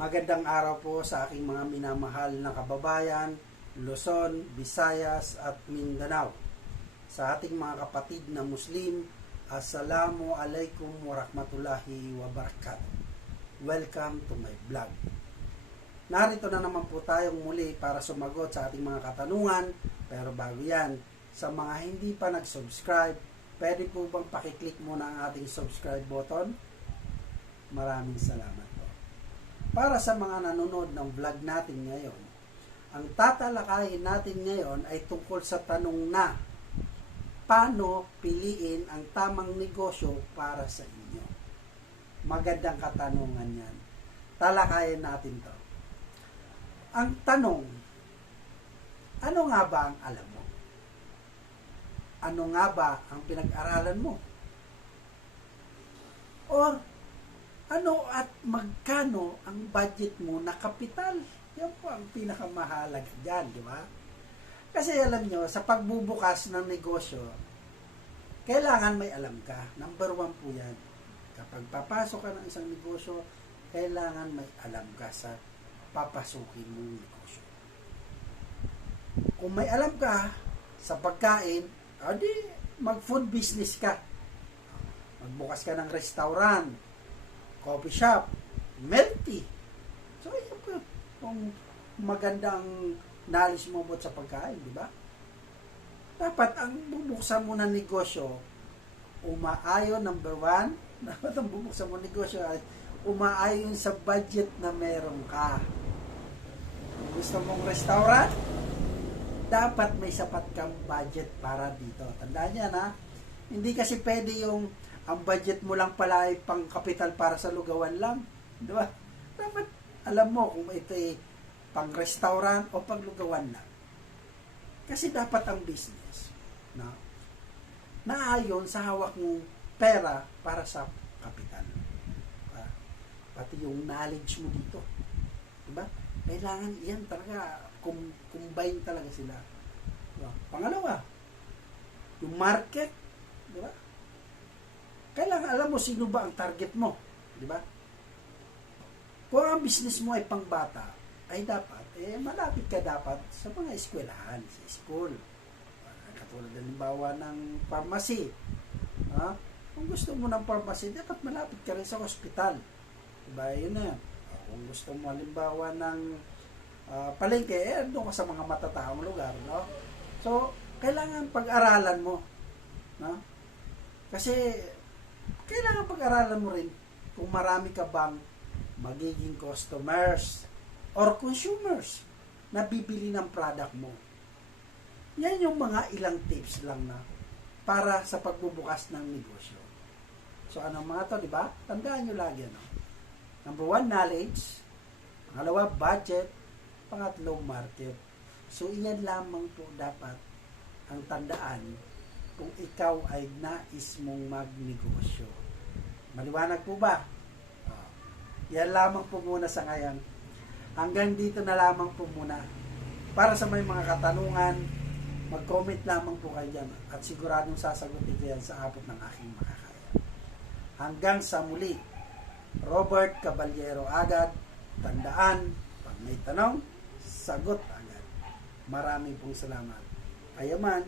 Magandang araw po sa aking mga minamahal na kababayan, Luzon, Visayas at Mindanao. Sa ating mga kapatid na Muslim, Assalamu alaikum warahmatullahi wabarakatuh. Welcome to my vlog. Narito na naman po tayong muli para sumagot sa ating mga katanungan. Pero bago yan, sa mga hindi pa nag-subscribe, pwede po bang pakiclick muna ang ating subscribe button? Maraming salamat po. Para sa mga nanonood ng vlog natin ngayon, ang tatalakayin natin ngayon ay tungkol sa tanong na paano piliin ang tamang negosyo para sa inyo. Magandang katanungan yan. Talakayin natin to. Ang tanong, ano nga ba ang alam mo? Ano nga ba ang pinag-aralan mo? Or ano at magkano ang budget mo na kapital? Yan po ang pinakamahalaga dyan, di ba? Kasi alam nyo, sa pagbubukas ng negosyo, kailangan may alam ka. Number 1 po yan. Kapag papasok ka ng isang negosyo, kailangan may alam ka sa papasukin mong negosyo. Kung may alam ka sa pagkain, adi mag-food business ka. Magbukas ka ng restaurant, coffee shop, milk tea. So, yun po. Kung magandang knowledge mo sa pagkain, di ba? Dapat ang bubuksan mo ng negosyo, umaayon, number 1, dapat ang bubuksan mo ng negosyo ay umaayon sa budget na meron ka. Kung gusto mong restaurant, dapat may sapat kang budget para dito. Tandaan yan, ha? Hindi kasi pwede yung ang budget mo lang pala ay pang kapital para sa lugawan lang. Di ba? Dapat alam mo kung ito ay pang restaurant o pang lugawan lang. Kasi dapat ang business naayon sa hawak mong pera para sa kapital. Pati yung knowledge mo dito. Di ba? Kailangan yan talaga, combine talaga sila. Diba? Pangalawa, yung market. Di ba? Kailangan alam mo sino ba ang target mo. Di ba? Kung ang business mo ay pangbata, ay dapat, malapit ka dapat sa mga eskwelahan, sa school. Katulad halimbawa ng pharmacy. Kung gusto mo ng pharmacy, dapat malapit ka rin sa hospital. Diba? Yun na yan. Kung gusto mo halimbawa ng palengke, doon ka sa mga matataong lugar. No? So, kailangan pag-aralan mo. No? Kasi, kailangan pag-aralan mo rin kung marami ka bang magiging customers or consumers na bibili ng product mo. Yan yung mga ilang tips lang na para sa pagbubukas ng negosyo. So, anong mga to, di ba? Tandaan nyo lagi, no? Number 1, knowledge. Pangalawa, budget. Pangatlo, market. So, iyan lamang po dapat ang tandaan kung ikaw ay nais mong magnegosyo. Maliwanag po ba? Yan lamang po muna sa ngayon. Hanggang dito na lamang po muna. Para sa may mga katanungan, mag-comment lamang po kayo dyan at siguradong sasagutin ko yan sa abot ng aking makakaya. Hanggang sa muli, Robert Caballero agad. Tandaan, pag may tanong, sagot agad. Maraming pong salamat. Kayo man,